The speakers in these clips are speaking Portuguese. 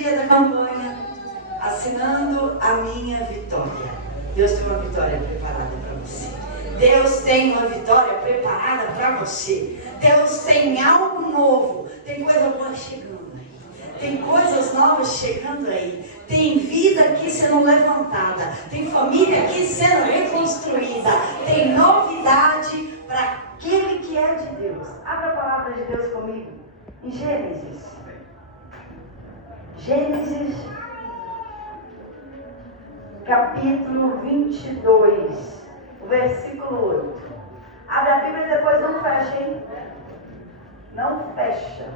dia da campanha, assinando a minha vitória. Deus tem uma vitória preparada para você. Deus tem uma vitória preparada para você. Deus tem algo novo. Tem coisa boa chegando aí. Tem coisas novas chegando aí. Tem vida aqui sendo levantada. Tem família aqui sendo reconstruída. Tem novidade para aquele que é de Deus. Abra a palavra de Deus comigo. Em Gênesis. Gênesis, capítulo 22, versículo 8. Abre a Bíblia e depois não fecha, hein? Não fecha.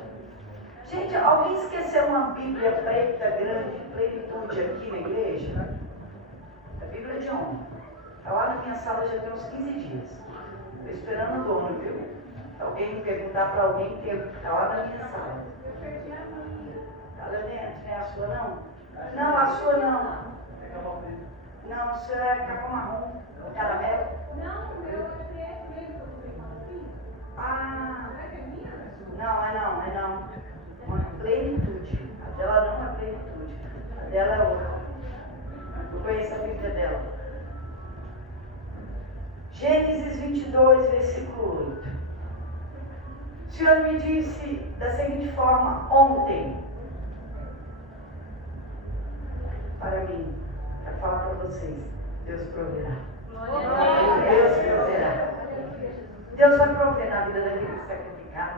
Gente, alguém esqueceu uma Bíblia preta, grande, plenitude aqui na igreja? A Bíblia de ontem. Está lá na minha sala já tem uns 15 dias. Estou esperando o dono, viu? Se alguém me perguntar para alguém, está lá na minha sala. Está lá dentro, não é a sua não? Não, a sua não. Não, a sua é capa marrom, caramelo. Não, meu é mesmo. Ah, não, é não. Uma plenitude. A dela não é plenitude. A dela é outra. Eu conheço a Bíblia dela. Gênesis 22, versículo 8. O Senhor me disse da seguinte forma ontem. Para mim, para falar para vocês, Deus proverá. Deus proverá. Deus vai prover na vida daquele que sacrificar.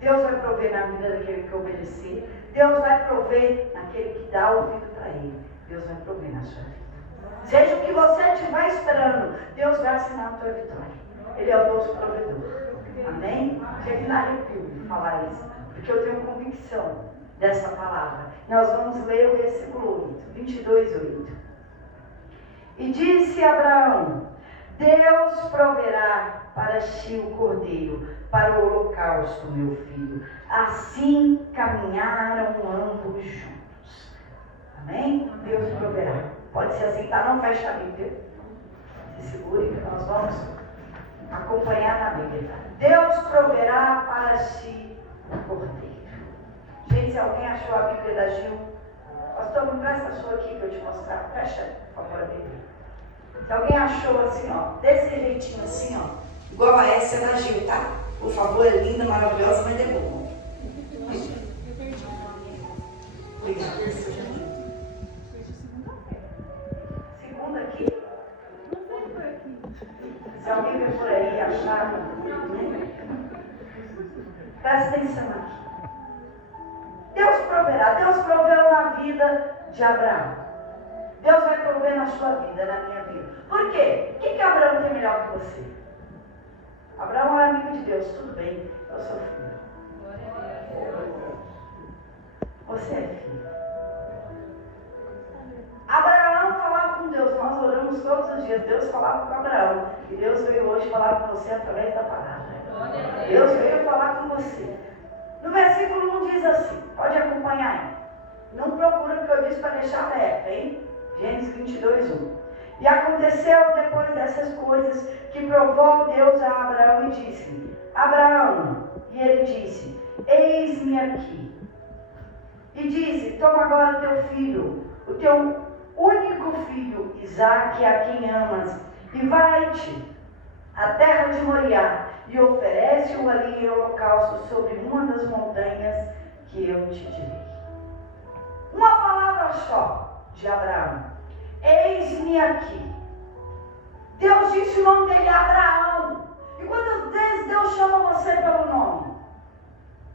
Deus vai prover na vida daquele que obedecer. Deus vai prover naquele que dá ouvido para Ele. Deus vai prover na sua vida. Seja o que você estiver esperando, Deus vai assinar a tua vitória. Ele é o nosso provedor. Amém? Chega me arrepio de falar isso, porque eu tenho convicção dessa palavra. Nós vamos ler o versículo 8, 22, 8. E disse Abraão: Deus proverá para ti o cordeiro, para o holocausto, meu filho. Assim caminharam ambos juntos. Amém? Deus proverá. Pode se assentar, não fecha a Bíblia. Se segure que nós vamos acompanhar na Bíblia. Deus proverá para ti o cordeiro. Gente, se alguém achou a Bíblia da Gil, pastor, me presta a sua aqui para eu te mostrar. Fecha, por favor, a Bíblia. Se alguém achou assim, ó, desse jeitinho assim, ó, igual a essa é da Gil, tá? Por favor, é linda, maravilhosa, mas devolva. Obrigada. Segunda aqui. Se alguém ver por aí achar, presta atenção aqui. Deus proverá. Deus proveu na vida de Abraão. Deus vai prover na sua vida, na minha vida. Por quê? O que Abraão tem melhor que você? Abraão era amigo de Deus, tudo bem, eu sou filho. Você é filho. Abraão falava com Deus, nós oramos todos os dias. Deus falava com Abraão. E Deus veio hoje falar com você através da palavra. Deus veio falar com você. No versículo 1 diz assim, pode acompanhar aí. Não procura o que eu disse para deixar aberto, hein? Gênesis 22, 1. E aconteceu depois dessas coisas que provou Deus a Abraão e disse-lhe: Abraão, e ele disse: Eis-me aqui. E disse: Toma agora teu filho, o teu único filho, Isaque, a quem amas, e vai-te à terra de Moriá, e oferece-o ali em holocausto sobre uma das montanhas que eu te direi. Uma palavra só de Abraão: eis-me aqui. Deus disse o nome dele, Abraão. E quantas vezes Deus chama você pelo nome?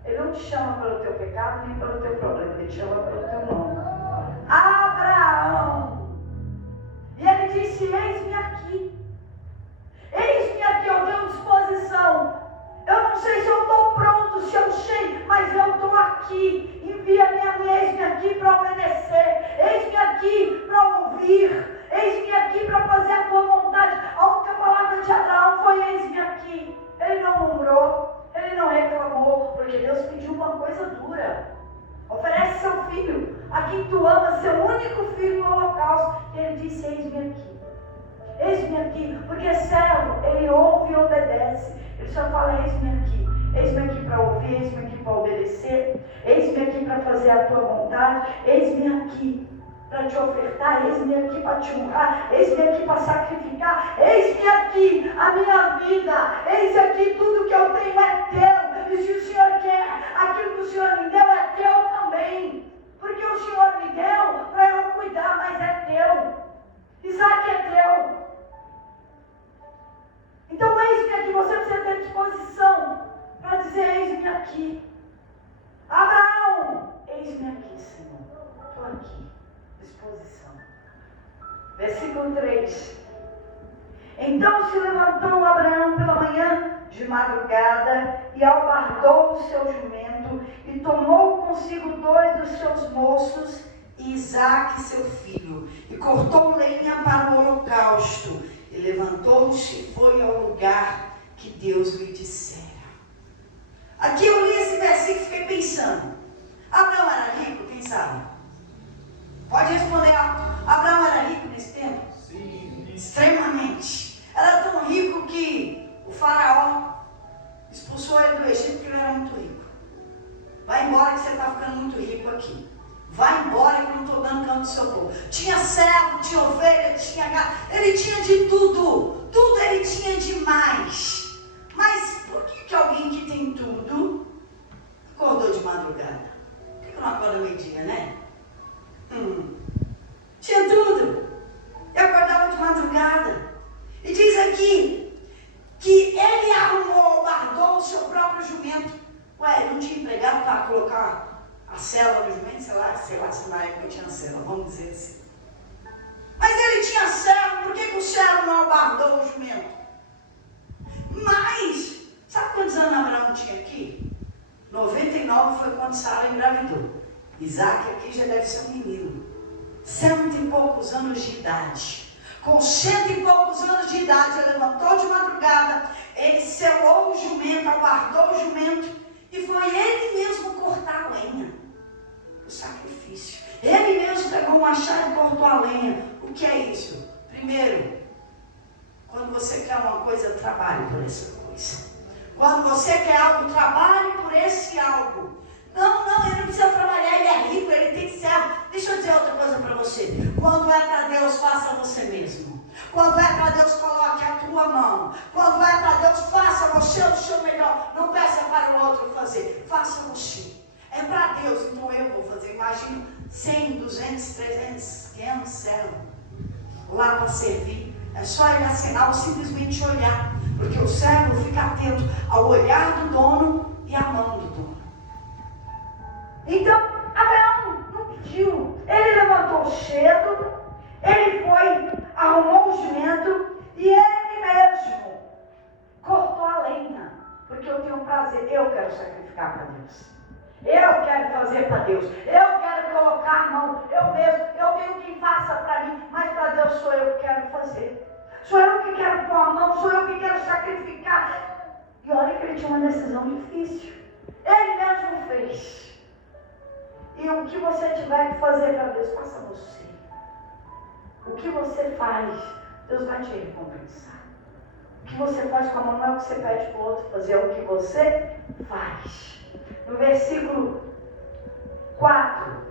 Ele não te chama pelo teu pecado nem pelo teu problema, ele te chama pelo teu nome. Abraão. E ele disse: eis-me aqui. Eis-me aqui, eu tenho disposição. Eu não sei se eu estou pronto, se eu sei, mas eu estou aqui. Envia-me a mim, eis-me aqui para obedecer. Eis-me aqui para ouvir. Eis-me aqui para fazer a tua vontade. A única palavra de Abraão foi: eis-me aqui. Ele não murmurou, ele não reclamou, porque Deus pediu uma coisa dura. Oferece seu filho, a quem tu amas, seu único filho no holocausto. E ele disse: eis-me aqui. Eis-me aqui, porque servo, ele ouve e obedece. Ele só fala: eis-me aqui. Eis-me aqui para ouvir, eis-me aqui para obedecer, eis-me aqui para fazer a tua vontade, eis-me aqui para te ofertar, eis-me aqui para te honrar, eis-me aqui para sacrificar, eis-me aqui a minha vida, eis aqui tudo que eu tenho é teu, e se o Senhor quer, aquilo que o Senhor me deu é teu também, porque o Senhor me deu para eu cuidar, mas é teu, Isaac é teu. Então eis-me aqui, você precisa ter disposição para dizer, eis-me aqui. Abraão, eis-me aqui, Senhor, estou aqui, disposição. Versículo 3. Então se levantou Abraão pela manhã de madrugada e albardou o seu jumento e tomou consigo 2 dos seus moços e Isaque seu filho e cortou lenha para o holocausto e levantou-se e foi ao lugar que Deus lhe dissera. Aqui eu li esse versículo e fiquei pensando, Abraão era rico, quem sabe? Pode responder alto. Abraão era rico nesse tempo? Sim. Extremamente. Era tão rico que o faraó expulsou ele do Egito porque ele era muito rico. Vai embora que você está ficando muito rico aqui. Vai embora que eu não estou dando canto do seu povo. Tinha servo, tinha ovelha, tinha gado. Ele tinha de tudo. Tudo ele tinha demais. Mas por que alguém que tem tudo acordou de madrugada? Por que não acorda meio-dia, né? Tinha tudo. E acordava de madrugada. E diz aqui que ele guardou o seu próprio jumento. Ué, ele não tinha empregado para colocar a sela no jumento? Sei lá se na época tinha sela, vamos dizer assim. Mas ele tinha servo, por que o servo não guardou o jumento? Mas, sabe quantos anos Abraão tinha aqui? 99 foi quando Sara engravidou. Isaac aqui já deve ser um menino. 100 e poucos anos de idade. Com 100 e poucos anos de idade, ele levantou de madrugada, ele selou o jumento, aguardou o jumento, e foi ele mesmo cortar a lenha. O sacrifício. Ele mesmo pegou um machado e cortou a lenha. O que é isso? Primeiro, quando você quer uma coisa, trabalhe por essa coisa. Quando você quer algo, trabalhe por esse algo. Não, ele não precisa trabalhar, ele é rico, ele tem servo. Deixa eu dizer outra coisa para você. Quando é para Deus, faça você mesmo. Quando é para Deus, coloque a tua mão. Quando é para Deus, faça você o seu melhor. Não peça para o outro fazer, faça você. É para Deus, então eu vou fazer. Imagina 100, 200, 300, 500 servos lá para servir. É só ele assinar ou simplesmente olhar. Porque o servo fica atento ao olhar do dono e à mão do dono. Então, Abraão não pediu. Ele levantou cedo, ele foi, arrumou o jumento e ele mesmo cortou a lenha. Porque eu tenho prazer, eu quero sacrificar para Deus. Eu quero fazer para Deus. Eu quero colocar a mão. Eu mesmo, eu tenho quem faça para mim, mas para Deus sou eu que quero fazer. Sou eu que quero pôr a mão, sou eu que quero sacrificar. E olha que ele tinha uma decisão difícil. Ele mesmo fez. E o que você tiver que fazer para Deus, faça você. O que você faz, Deus vai te recompensar. O que você faz com a mão não é o que você pede para o outro fazer, é o que você faz. No versículo 4.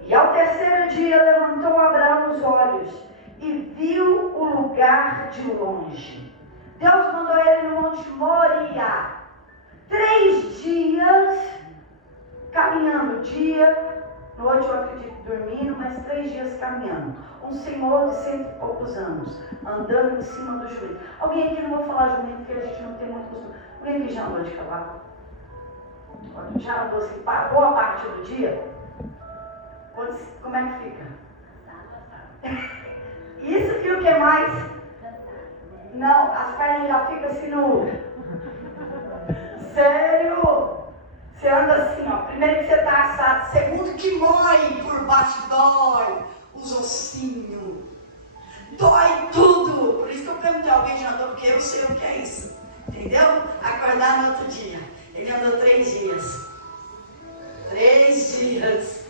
E ao terceiro dia levantou Abraão os olhos e viu o lugar de longe. Deus mandou ele no Monte Moriá. 3 dias caminhando, dia, noite eu acredito dormindo, mas 3 dias caminhando. Um senhor de 100 e poucos anos, andando em cima do jumento. Alguém aqui, não vou falar jumento, porque a gente não tem muito costume. Alguém aqui já andou de cavalo? Já andou assim, boa parte do dia? Como é que fica? Isso e o que mais? Não, as pernas já ficam assim no... Sério? Você anda assim, ó. Primeiro que você está assado. Segundo que mói por baixo, dói os ossinhos. Dói tudo. Por isso que eu perguntei, alguém já andou? Porque eu sei o que é isso. Entendeu? Acordar no outro dia. Ele andou 3 dias. 3 dias.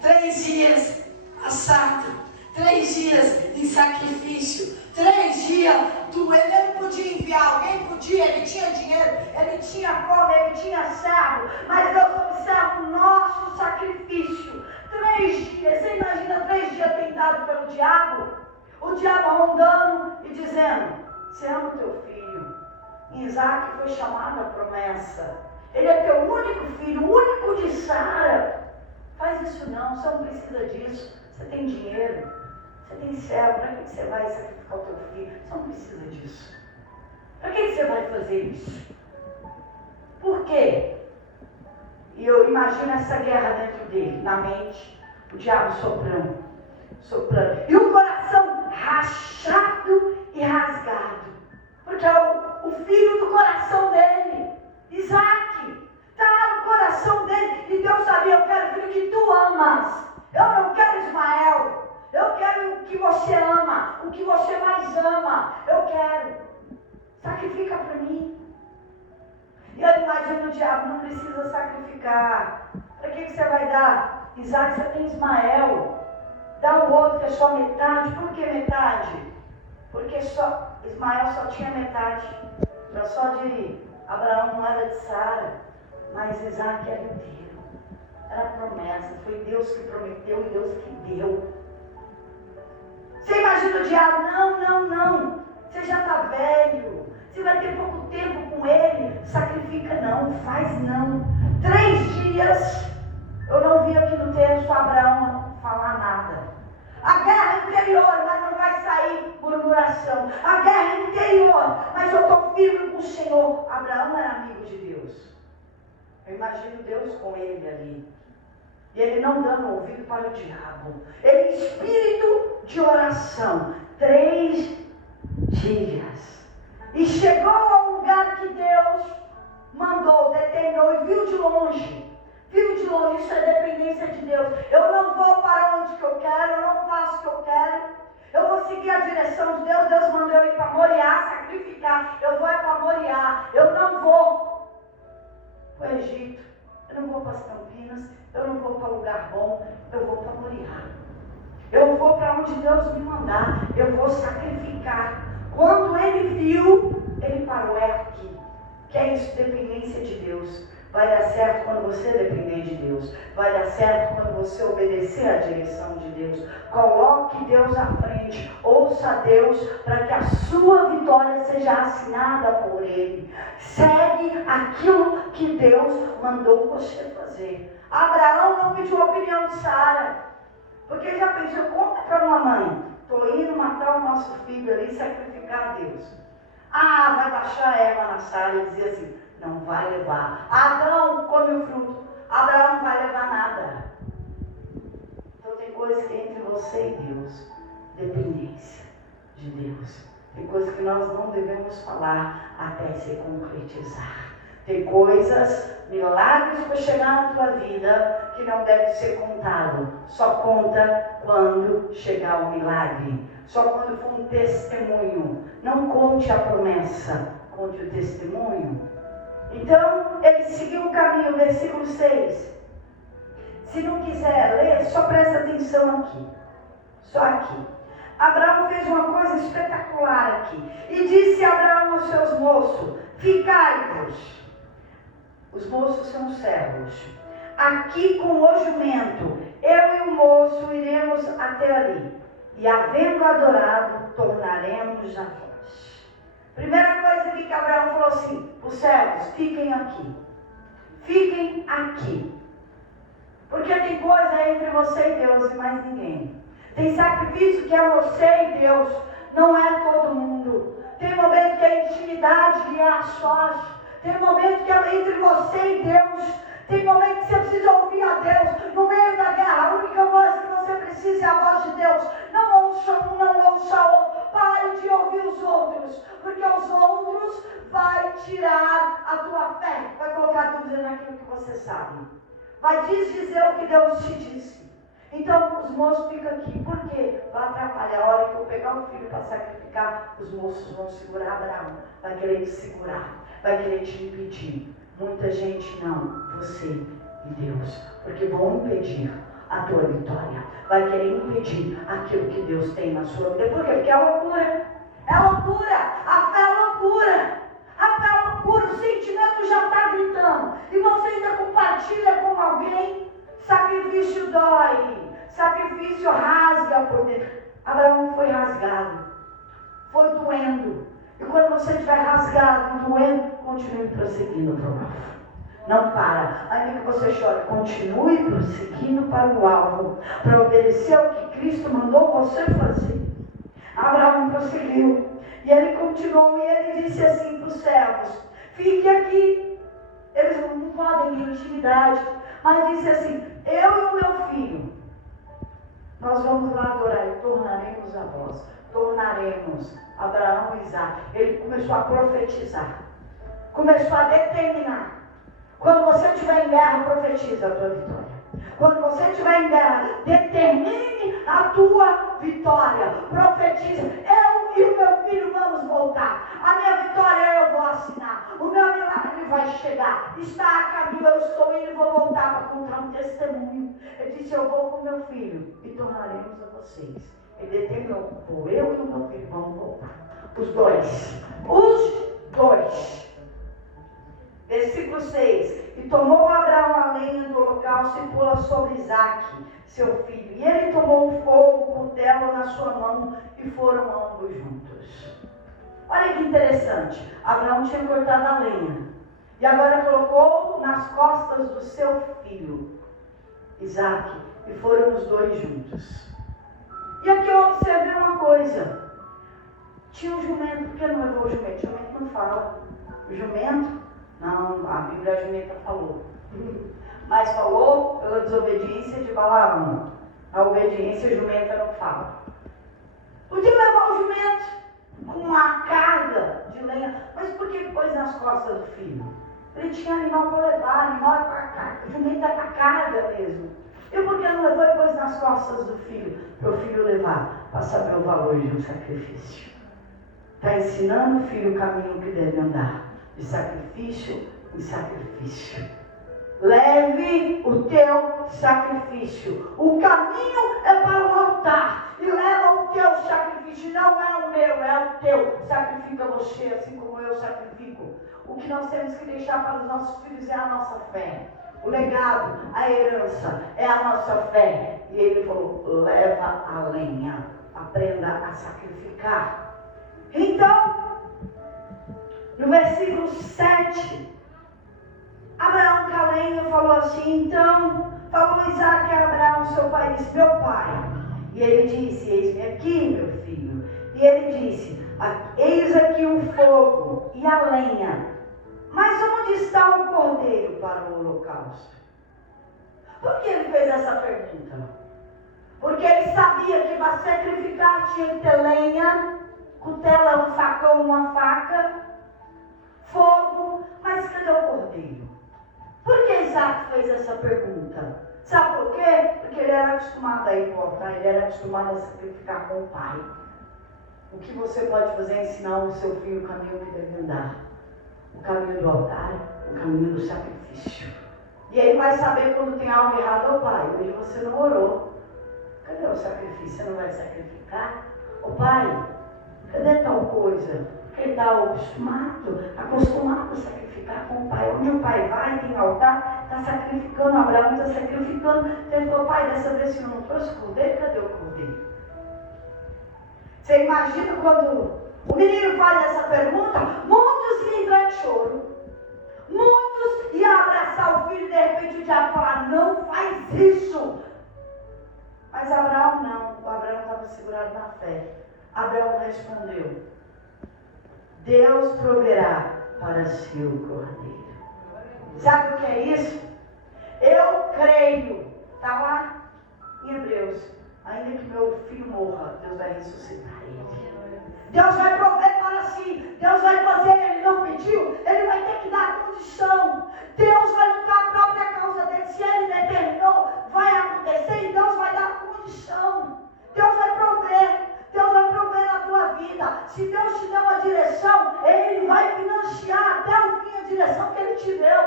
3 dias assado. 3 dias em sacrifício. 3 dias doendo. Ele não podia enviar alguém, podia. Ele tinha dinheiro, ele tinha fome, ele tinha servo, mas Deus observa o nosso sacrifício. 3 dias, você imagina 3 dias tentado pelo diabo? O diabo rondando e dizendo: você ama o teu filho. Isaac foi chamado à promessa. Ele é teu único filho, o único de Sara. Faz isso não, você não precisa disso. Você tem dinheiro, você tem servo, para que você vai sacrificar o teu filho? Você não precisa disso. Para que você vai fazer isso? Por quê? E eu imagino essa guerra dentro dele, na mente, o diabo soprando. E o coração rachado e rasgado. Porque o filho do coração dele, Isaac, está no coração dele. E Deus sabia: eu quero o filho que tu amas. Eu não quero Ismael. Eu quero o que você ama, o que você mais ama. Eu quero. Sacrifica para mim. E eu imagino o diabo: não precisa sacrificar. Para que você vai dar? Isaac, você tem Ismael. Dá o outro que é só metade. Por que metade? Porque Ismael só tinha metade. Era só de Abraão, não era de Sara. Mas Isaac era inteiro. Era promessa. Foi Deus que prometeu e Deus que deu. Você imagina o diabo: não. Você já está velho. Você vai ter pouco tempo com ele. Sacrifica não, faz não. 3 dias. Eu não vi aqui no texto Abraão falar nada. A guerra interior, mas não vai sair murmuração. A guerra interior, mas eu estou firme com o Senhor. Abraão era amigo de Deus. Eu imagino Deus com ele ali. E ele não dando ouvido para o diabo. Ele espírito de oração. 3 dias. E chegou ao lugar que Deus mandou, determinou e viu de longe. Viu de longe, isso é dependência de Deus. Eu não vou para onde que eu quero, eu não faço o que eu quero. Eu vou seguir a direção de Deus. Deus mandou eu ir para Moriá, sacrificar. Eu vou para Moriá. Eu não vou para o Egito. Eu não vou para as Campinas. Eu não vou para lugar bom. Eu vou para Moriá. Eu vou para onde Deus me mandar. Eu vou sacrificar. Quando ele viu, ele parou. É aqui. Que é isso, dependência de Deus. Vai dar certo quando você depender de Deus. Vai dar certo quando você obedecer à direção de Deus. Coloque Deus à frente. Ouça Deus para que a sua vitória seja assinada por Ele. Segue aquilo que Deus mandou você fazer. Abraão não pediu a opinião de Sara. Porque já pensou: conta para uma mãe: estou indo matar o nosso filho ali e sacrificar a Deus. Vai baixar a égua na Sara e dizer assim: não vai levar. Adão come o fruto. Abraão não vai levar nada. Então tem coisas que é entre você e Deus. Dependência de Deus. Tem coisas que nós não devemos falar até se concretizar. Tem coisas, milagres para chegar na tua vida que não deve ser contado. Só conta quando chegar o milagre. Só quando for um testemunho. Não conte a promessa, conte o testemunho. Então, ele seguiu o caminho, versículo 6. Se não quiser ler, só presta atenção aqui. Só aqui. Abraão fez uma coisa espetacular aqui. E disse Abraão aos seus moços: ficai-vos. Os moços são os servos. Aqui com o jumento, eu e o moço iremos até ali. E havendo adorado, tornaremos a vós. Primeira coisa que Abraão falou assim: os servos, fiquem aqui. Fiquem aqui. Porque tem coisa entre você e Deus e mais ninguém. Tem sacrifício que é você e Deus. Não é todo mundo. Tem momento que é intimidade e é a sós. Tem momento que é entre você e Deus. Tem momento que você precisa ouvir a Deus. No meio da guerra, a única voz que você precisa é a voz de Deus. Não ouça um, não ouça outro. Pare de ouvir os outros. Porque os outros vai tirar a tua fé. Vai colocar dúvida naquilo que você sabe. Vai dizer o que Deus te disse. Então os moços ficam aqui. Por quê? Vai atrapalhar. A hora que eu pegar o filho para sacrificar, os moços vão segurar Abraão. Vai querer te segurar. Vai querer te impedir. Muita gente não. Você e Deus. Porque vão impedir a tua vitória. Vai querer impedir aquilo que Deus tem na sua vida. Por quê? Porque é loucura. É loucura. A fé é loucura. A fé é loucura. O sentimento jamais sacrifício rasga por dentro. Abraão foi rasgado, foi doendo. E quando você estiver rasgado e doendo, continue prosseguindo para o alvo. Não para. Ainda que você chore, continue prosseguindo para o alvo, para obedecer o que Cristo mandou você fazer. Abraão prosseguiu. E ele continuou e ele disse assim para os servos: fique aqui. Eles não podem ter intimidade. Mas disse assim: eu e o meu filho, nós vamos lá adorar e tornaremos a vós. Tornaremos. Abraão e Isaac. Ele começou a profetizar. Começou a determinar. Quando você estiver em guerra, profetiza a tua vitória. Quando você estiver em guerra, determine a tua vitória. Profetiza. Eu e o meu filho vamos voltar. A minha vitória eu vou assinar. O meu milagre vai chegar. Está a caminho, eu estou indo e vou voltar para contar um testemunho. Ele disse: eu vou com meu filho e tornaremos a vocês. Ele determinou: eu e o meu filho vamos voltar. Os dois. Os dois. Versículo 6. E tomou Abraão a lenha do holocausto e pô-la sobre Isaque, seu filho. E ele tomou o fogo, o cutelo na sua mão, e foram ambos juntos. Olha que interessante. Abraão tinha cortado a lenha. E agora colocou nas costas do seu filho, Isaque. E foram os dois juntos. E aqui eu observei uma coisa. Tinha um jumento. Por que não levou o jumento? O jumento não fala. O jumento... Não, a Bíblia a jumenta falou. Mas falou pela desobediência de Balaão. A obediência jumenta não fala. Podia levar o jumento com uma carga de lenha. Mas por que pôs nas costas do filho? Ele tinha animal para levar, animal é para carga. O jumento é para carga mesmo. E por que não levou e pôs nas costas do filho? Para o filho levar, para saber o valor de um sacrifício. Está ensinando o filho o caminho que deve andar. De sacrifício em sacrifício. Leve o teu sacrifício. O caminho é para o altar. E leva o teu sacrifício. Não é o meu, é o teu. Sacrifica você, assim como eu sacrifico. O que nós temos que deixar para os nossos filhos é a nossa fé. O legado, a herança, é a nossa fé. E ele falou: leva a lenha. Aprenda a sacrificar. Então, no versículo 7, Abraão com a lenha falou assim. Então falou Isaque a Abraão, seu pai, disse: meu pai. E ele disse: eis-me aqui, meu filho. E ele disse: eis aqui o fogo e a lenha, mas onde está o cordeiro para o holocausto? Por que ele fez essa pergunta? Porque ele sabia que para sacrificar tinha que ter lenha, cutela, um facão, uma faca, fogo, mas cadê o cordeiro? Por que Isaac fez essa pergunta? Sabe por quê? Porque ele era acostumado a ir para o altar, ele era acostumado a sacrificar com o pai. O que você pode fazer é ensinar o seu filho o caminho que deve andar. O caminho do altar, o caminho do sacrifício. E ele vai saber quando tem algo errado ao pai. Hoje você não orou. Cadê o sacrifício? Você não vai sacrificar? Ô pai, cadê tal coisa? Ele está acostumado a sacrificar com o pai. Onde o pai vai, tem altar, está sacrificando. Abraão está sacrificando. Ele falou: pai, dessa vez você não trouxe cordeiro? Cadê o cordeiro? Você imagina quando o menino faz essa pergunta, muitos iam entrar de choro. Muitos iam abraçar o filho e de repente o diabo falar: não faz isso. Mas Abraão não. O Abraão estava segurado na fé. Abraão respondeu: Deus proverá para si o cordeiro. Sabe o que é isso? Eu creio. Está lá em Hebreus. Ainda que meu filho morra, Deus vai ressuscitar ele. Deus vai prover para si. Deus vai fazer. Ele não pediu, ele vai ter que dar condição. Deus vai lutar a própria causa dele. Se ele determinou, vai acontecer e Deus vai dar condição. Deus vai prover. Deus vai prover na tua vida. Se Deus te deu uma direção, Ele vai financiar até o fim a direção que Ele te deu.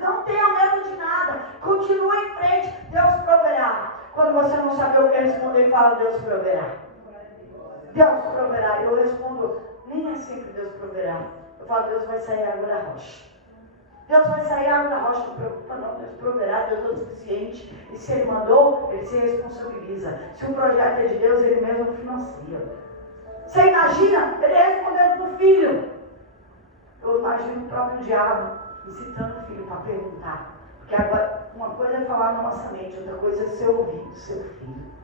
Não tenha medo de nada. Continue em frente. Deus proverá. Quando você não saber o que responder, fala: Deus proverá. Deus proverá. Eu respondo: nem é sempre Deus proverá. Eu falo: Deus vai sair água da rocha. Deus vai sair água da rocha, não preocupa não, Deus proverá, Deus é o suficiente. E se Ele mandou, Ele se responsabiliza. Se o projeto é de Deus, Ele mesmo financia. Você imagina Ele respondendo para o filho? Eu imagino o próprio diabo incitando o filho para perguntar. Porque agora, uma coisa é falar na nossa mente, outra coisa é ser ouvido do seu filho.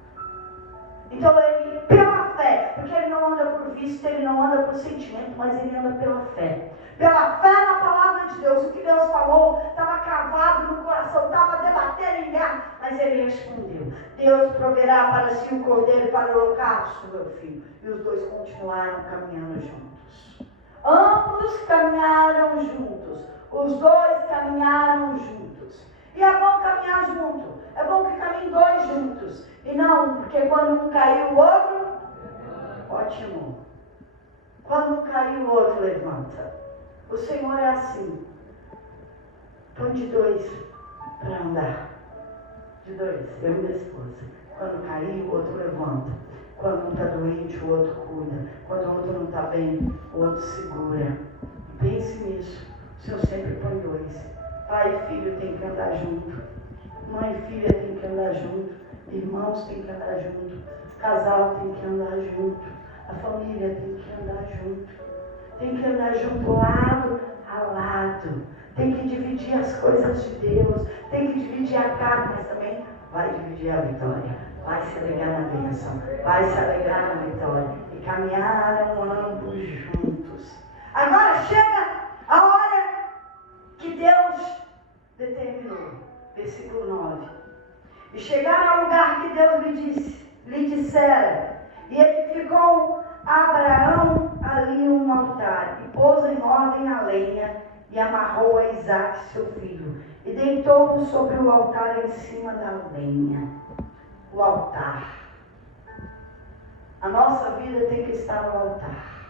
Então ele, pela fé, porque ele não anda por vista, ele não anda por sentimento, mas ele anda pela fé. Pela fé na palavra de Deus, o que Deus falou estava cravado no coração, estava debatendo em guerra, mas ele respondeu: Deus proverá para si o cordeiro e para o holocausto, meu filho. E os dois continuaram caminhando juntos. Ambos caminharam juntos, os dois caminharam juntos. E é bom caminhar junto, é bom que caminhem dois juntos. E não, porque quando um caiu, o outro, ótimo. Quando um caiu, o outro levanta. O Senhor é assim. Põe de dois para andar. De dois, eu e minha esposa. Quando cair, o outro levanta. Quando um está doente, o outro cuida. Quando o outro não está bem, o outro segura. Pense nisso. O Senhor sempre põe dois. Pai e filho tem que andar junto. Mãe e filha tem que andar junto. Irmãos tem que andar junto. Casal tem que andar junto. A família tem que andar junto. Tem que andar junto lado a lado. Tem que dividir as coisas de Deus. Tem que dividir a carne, mas também vai dividir a vitória. Vai se alegrar na bênção. Vai se alegrar na vitória. E caminharam ambos juntos. Agora chega a hora que Deus determinou. Versículo 9. E chegaram ao lugar que Deus lhe dissera. E edificou Abraão ali um altar. E pôs em ordem a lenha. E amarrou a Isaque, seu filho. E deitou-o sobre o altar em cima da lenha. O altar. A nossa vida tem que estar no altar.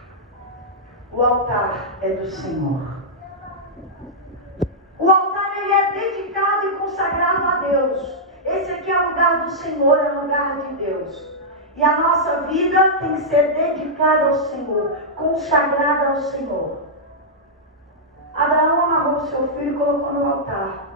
O altar é do Senhor. O altar ele é dedicado e consagrado a Deus. Esse aqui é o lugar do Senhor, é o lugar de Deus. E a nossa vida tem que ser dedicada ao Senhor, consagrada ao Senhor. Abraão amarrou seu filho e colocou no altar.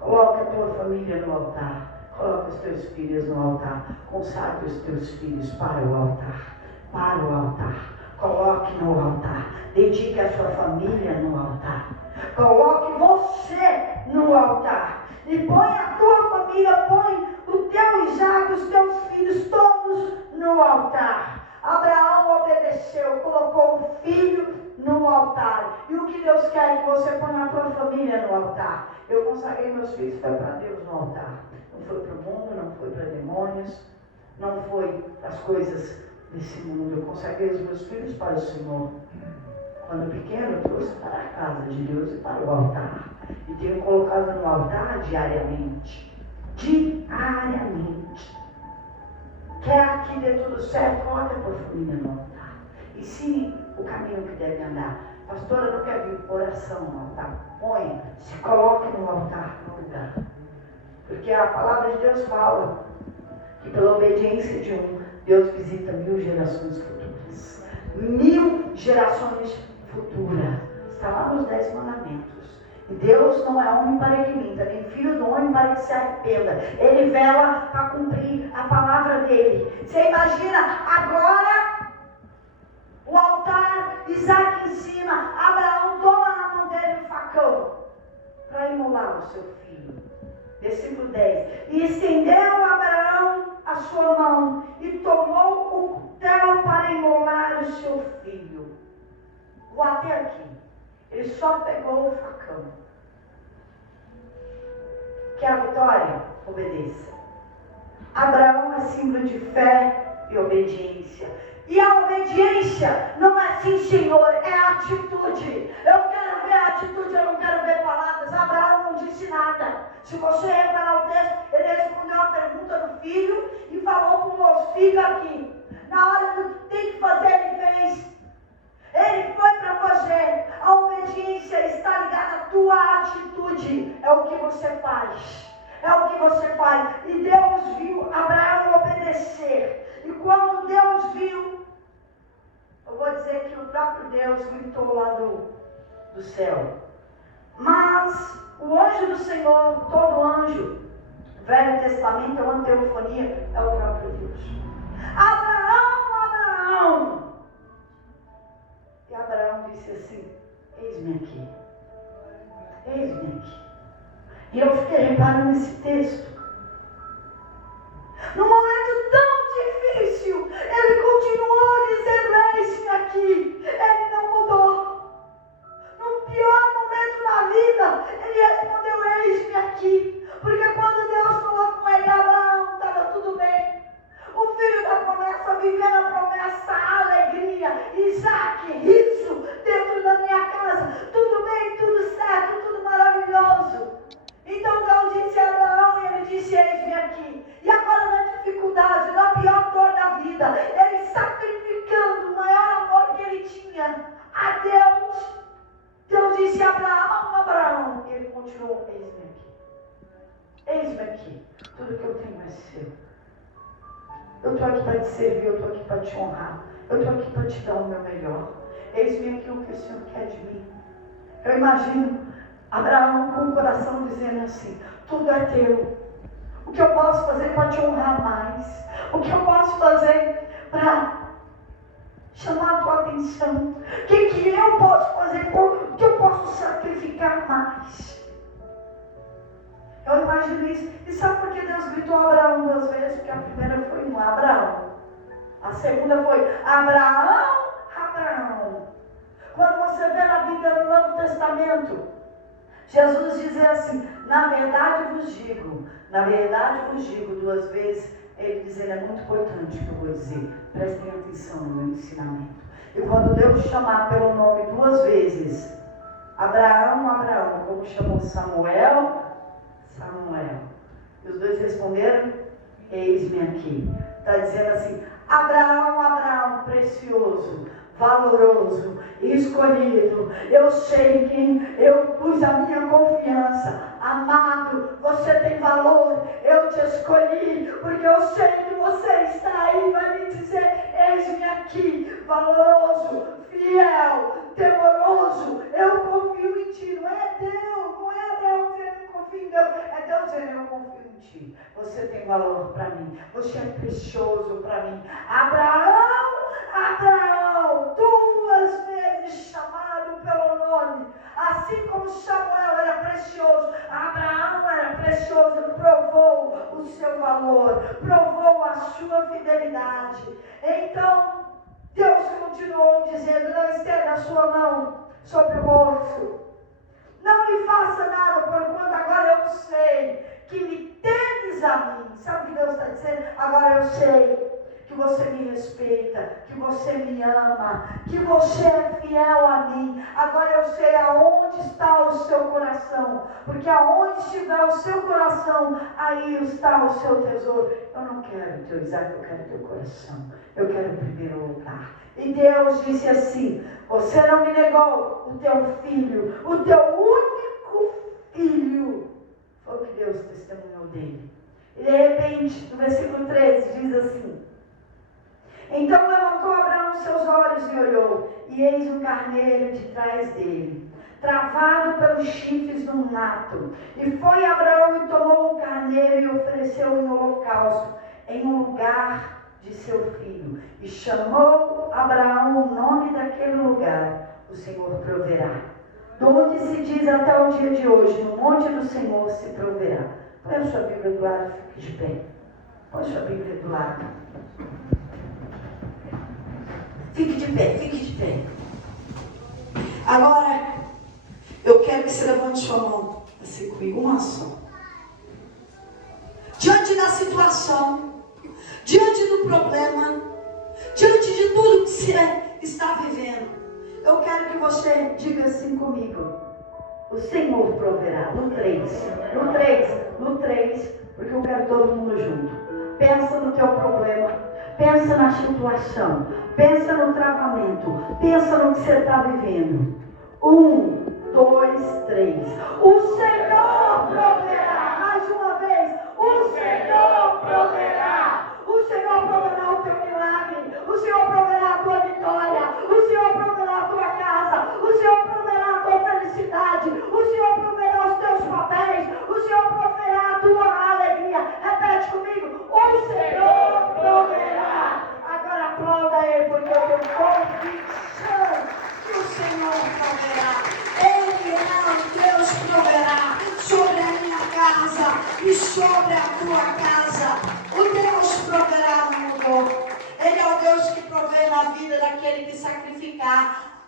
Coloca a tua família no altar. Coloca os teus filhos no altar. Consagre os teus filhos para o altar. Para o altar. Coloque no altar. Dedique a sua família no altar. Coloque você no altar. E põe a tua família, põe o teu Isaque, os teus filhos todos no altar. Abraão obedeceu, colocou o filho no altar. E o que Deus quer é que você ponha a tua família no altar. Eu consagrei meus filhos, foi para Deus no altar. Não foi para o mundo, não foi para demônios, não foi as coisas desse mundo. Eu consagrei os meus filhos para o Senhor. Quando pequeno, eu trouxe para a casa de Deus e para o altar. E tenho colocado no altar diariamente. Diariamente. Quer que dê tudo certo? Coloque a tua família no altar. Ensine o caminho que deve andar. Pastora, não quer vir oração no altar. Põe, se coloque no altar, no lugar. Porque a palavra de Deus fala que pela obediência de um, Deus visita 1000 gerações futuras. 1000 gerações futuras. Está lá nos 10 mandamentos. E Deus não é homem para que minta, nem filho do homem para que se arrependa. Ele vela para cumprir a palavra dele. Você imagina agora o altar, Isaque em cima, Abraão toma na mão dele o facão para imolar o seu filho. Versículo 10. E estendeu Abraão a sua mão e tomou o cutelo para imolar o seu filho. Vou até aqui. Ele só pegou o facão. Quer a vitória? Obedeça. Abraão é símbolo de fé e obediência. E a obediência não é sim, Senhor, é atitude. Eu quero ver a atitude, eu não quero ver palavras. Abraão não disse nada. Se você reparar o texto, ele respondeu a pergunta do filho e falou para o moço: fica aqui. Na hora do que tem que fazer, ele fez. Ele foi para fazer. A obediência está ligada à tua atitude. É o que você faz. É o que você faz. E Deus viu Abraão obedecer. E quando Deus viu, eu vou dizer que o próprio Deus gritou lá do céu: Mas o anjo do Senhor, todo anjo, Velho Testamento é uma teofonia, é o próprio Deus. Abraão, Abraão! E Abraão disse assim: eis-me aqui. Eis-me aqui. E eu fiquei reparando nesse texto. Num momento tão difícil, ele continuou dizendo: eis-me aqui. Ele não mudou. No pior momento da vida, ele respondeu: eis-me aqui. Porque quando Deus falou com ele, Abraão, estava tudo bem. O filho da promessa, vivendo a promessa, a alegria, Isaac, riso, dentro da minha casa, tudo bem, tudo certo, tudo maravilhoso. Então Deus disse a Abraão, e ele disse: eis-me aqui. E agora na dificuldade, na pior dor da vida, ele sacrificando o maior amor que ele tinha a Deus. Deus disse a Abraão, Abraão, e ele continuou: eis-me aqui. Eis-me aqui, tudo que eu tenho é seu. Eu estou aqui para te servir, eu estou aqui para te honrar, eu estou aqui para te dar o meu melhor. Eis-me aqui o que o Senhor quer de mim. Eu imagino Abraão com o coração dizendo assim: tudo é teu. O que eu posso fazer para te honrar mais? O que eu posso fazer para chamar a tua atenção? O que eu posso fazer? O que eu posso sacrificar mais? Eu imagino isso. E sabe por que Deus gritou a Abraão 2 vezes? Porque a primeira foi um Abraão. A segunda foi Abraão, Abraão. Quando você vê na Bíblia no Novo Testamento, Jesus diz assim: na verdade vos digo 2 vezes. Ele dizendo: é muito importante o que eu vou dizer. Prestem atenção no meu ensinamento. E quando Deus chamar pelo nome 2 vezes, Abraão, Abraão, como chamou Samuel, Samuel. E os 2 responderam: eis-me aqui. Está dizendo assim: Abraão, Abraão, precioso, valoroso, escolhido. Eu sei em quem eu pus a minha confiança. Amado, você tem valor. Eu te escolhi porque eu sei que você está aí. Vai me dizer: eis-me aqui, valoroso, fiel, temoroso. Eu confio em ti. Não é Deus, não é Abraão dizendo: eu confio em Deus. É Deus dizendo: eu confio em ti. Você tem valor para mim. Você é precioso para mim. Abraão, Abraão, 2 vezes chamado pelo nome. Assim como Samuel era precioso, Abraão era precioso, provou o seu valor, provou a sua fidelidade. Então, Deus continuou dizendo: não estenda a sua mão sobre o moço. Não me faça nada, porquanto agora eu sei que me temes a mim. Sabe o que Deus está dizendo? Agora eu sei que você me respeita, que você me ama, que você é fiel a mim. Agora eu sei aonde está o seu coração, porque aonde estiver o seu coração, aí está o seu tesouro. Eu não quero o teu Isaac, eu quero o teu coração. Eu quero o primeiro lugar. E Deus disse assim: você não me negou o teu filho, o teu único filho. Foi o que Deus testemunhou dele. E de repente, no versículo 13, diz assim: então levantou Abraão seus olhos e olhou, e eis um carneiro de trás dele, travado pelos chifres de um mato. E foi Abraão e tomou o carneiro e ofereceu em holocausto, em lugar de seu filho. E chamou Abraão o nome daquele lugar: o Senhor proverá. Donde se diz até o dia de hoje: no monte do Senhor se proverá. Põe a sua Bíblia do lado, fique de pé. Põe a sua Bíblia do lado. Fique de pé, fique de pé. Agora, eu quero que você levante sua mão assim comigo, uma só. Diante da situação, diante do problema, diante de tudo que você está vivendo, eu quero que você diga assim comigo: o Senhor proverá. No 3, porque eu quero todo mundo junto. Pensa no teu problema. Pensa na situação, pensa no travamento, pensa no que você está vivendo. 1, 2, 3. O Senhor proverá. Mais uma vez. O Senhor proverá. O Senhor proverá o teu milagre. O Senhor proverá a tua vitória. O Senhor proverá a tua casa. O Senhor proverá a tua felicidade. O Senhor daquele que sacrificar.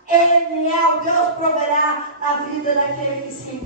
Deus proverá a vida daquele que se